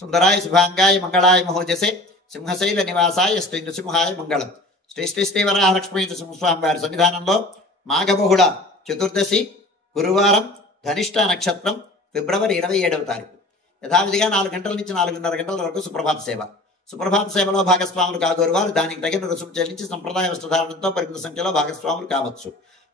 సుందరాయ శుభాంగాయ మంగళాయ మహోజసే సింహశైల నివాసాయ శ్రీ నృసింహాయ మంగళం. శ్రీ శ్రీ శ్రీ వరాహలక్ష్మీ నృసింహస్వామి వారి సన్నిధానంలో మాఘబహుళ చతుర్దశి గురువారం ధనిష్ట నక్షత్రం ఫిబ్రవరి 27వ తారీఖు యథావిధిగా 4 గంటల నుంచి 4:30 గంటల వరకు సుప్రభాత సేవ. సుప్రభాత సేవలో భాగస్వాములు కాగోరు వారు దానికి తగిన రుసుము చెల్లించి సంప్రదాయ వస్త్రధారణంతో పరిమిత సంఖ్యలో భాగస్వాములు కావచ్చు.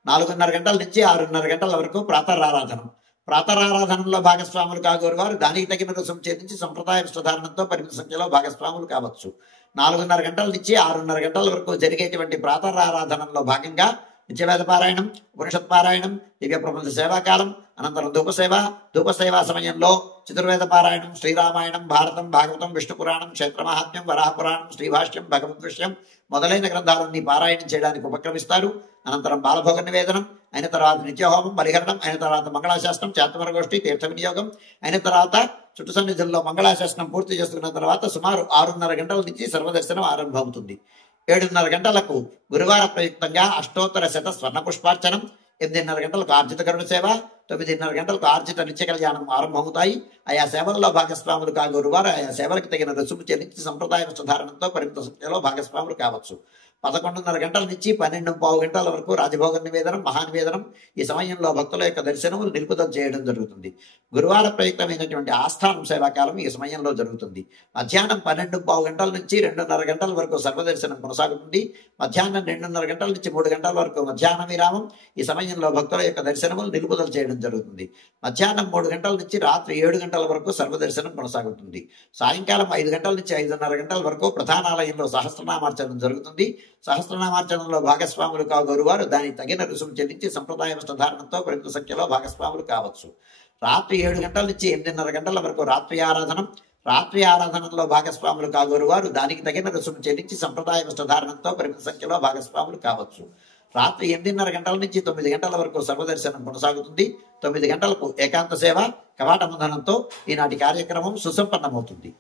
4:30 గంటల నుంచి 6:30 గంటల వరకు ప్రాతరారాధనం. ప్రాతరారాధనంలో భాగస్వాములు కాగోరు వారు దానికి తగిన రుసుము చెల్లించి సంప్రదాయ వస్త్రధారణంతో పరిమిత సంఖ్యలో భాగస్వాములు కావచ్చు. 4:30 గంటల నుంచి 6:30 గంటల వరకు జరిగేటువంటి ప్రాతరారాధనంలో భాగంగా నిత్యవేద పారాయణం, ఉపనిషత్ పారాయణం, దివ్య ప్రబంధ సేవాకాలం, అనంతరం ధూపసేవా సమయంలో చతుర్వేద పారాయణం, శ్రీరామాయణం, భారతం, భాగవతం, విష్ణు పురాణం, క్షేత్రమహాత్మ్యం, వరాహపురాణం, శ్రీభాష్యం, భగవద్విషయం మొదలైన గ్రంథాలన్నీ పారాయణం చేయడానికి ఉపక్రమిస్తారు. అనంతరం బాలభోగ నివేదనం అయిన తర్వాత నిత్యహోమం, పరిహరణం అయిన తర్వాత మంగళాశాసనం, చాతుర్వర్గోష్ఠి, తీర్థ వినియోగం అయిన తర్వాత చుట్టు సన్నిధుల్లో మంగళాశాసనం పూర్తి చేసుకున్న తర్వాత సుమారు 6:30 గంటల నుంచి సర్వదర్శనం ఆరంభమవుతుంది. 7:30 గంటలకు గురువార ప్రయుక్తంగా అష్టోత్తర శత స్వర్ణ పుష్పార్చనం, 8:30 గంటలకు ఆర్జిత గరుడ సేవ, 9:30 గంటలకు ఆర్జిత నిత్య కళ్యాణం ఆరంభమవుతాయి. ఆయా సేవల్లో భాగస్వాములు కాగోరువారు ఆయా సేవలకు తగిన రుసుము చెల్లించి సంప్రదాయ వస్త్రధారణతో పరిమిత సంఖ్యలో భాగస్వాములు కావచ్చు. 11:30 గంటల నుంచి 12:15 గంటల వరకు రాజభోగ నివేదనం, మహానివేదనం. ఈ సమయంలో భక్తుల యొక్క దర్శనములు నిలుపుదల చేయడం జరుగుతుంది. గురువార ప్రయుక్తమైనటువంటి ఆస్థానం సేవాకాలం ఈ సమయంలో జరుగుతుంది. మధ్యాహ్నం 12:15 గంటల నుంచి 2:30 గంటల వరకు సర్వదర్శనం కొనసాగుతుంది. మధ్యాహ్నం 2:30 గంటల నుంచి 3 గంటల వరకు మధ్యాహ్న విరామం. ఈ సమయంలో భక్తుల యొక్క దర్శనములు నిలుపుదల చేయడం జరుగుతుంది. మధ్యాహ్నం 3 గంటల నుంచి రాత్రి 7 గంటల వరకు సర్వదర్శనం కొనసాగుతుంది. సాయంకాలం 5 గంటల నుంచి 5:30 గంటల వరకు ప్రధానాలయంలో సహస్రనామార్చనం జరుగుతుంది. సహస్రనామార్చనంలో భాగస్వాములు కాగోరు వారు దానికి తగిన రుసుము చెల్లించి సంప్రదాయ వస్త్రధారణతో పరిమిత సంఖ్యలో భాగస్వాములు కావచ్చు. రాత్రి 7 గంటల నుంచి 8:30 గంటల వరకు రాత్రి ఆరాధనం. రాత్రి ఆరాధనలో భాగస్వాములు కాగోరు వారు దానికి తగిన రుసుము చెల్లించి సంప్రదాయ వస్త్రధారణతో పరిమిత సంఖ్యలో భాగస్వాములు కావచ్చు. రాత్రి 8:30 గంటల నుంచి 9 గంటల వరకు సర్వదర్శనం కొనసాగుతుంది. 9 గంటలకు ఏకాంత సేవ కవాట మందనంతో ఈనాటి కార్యక్రమం సుసంపన్నమవుతుంది.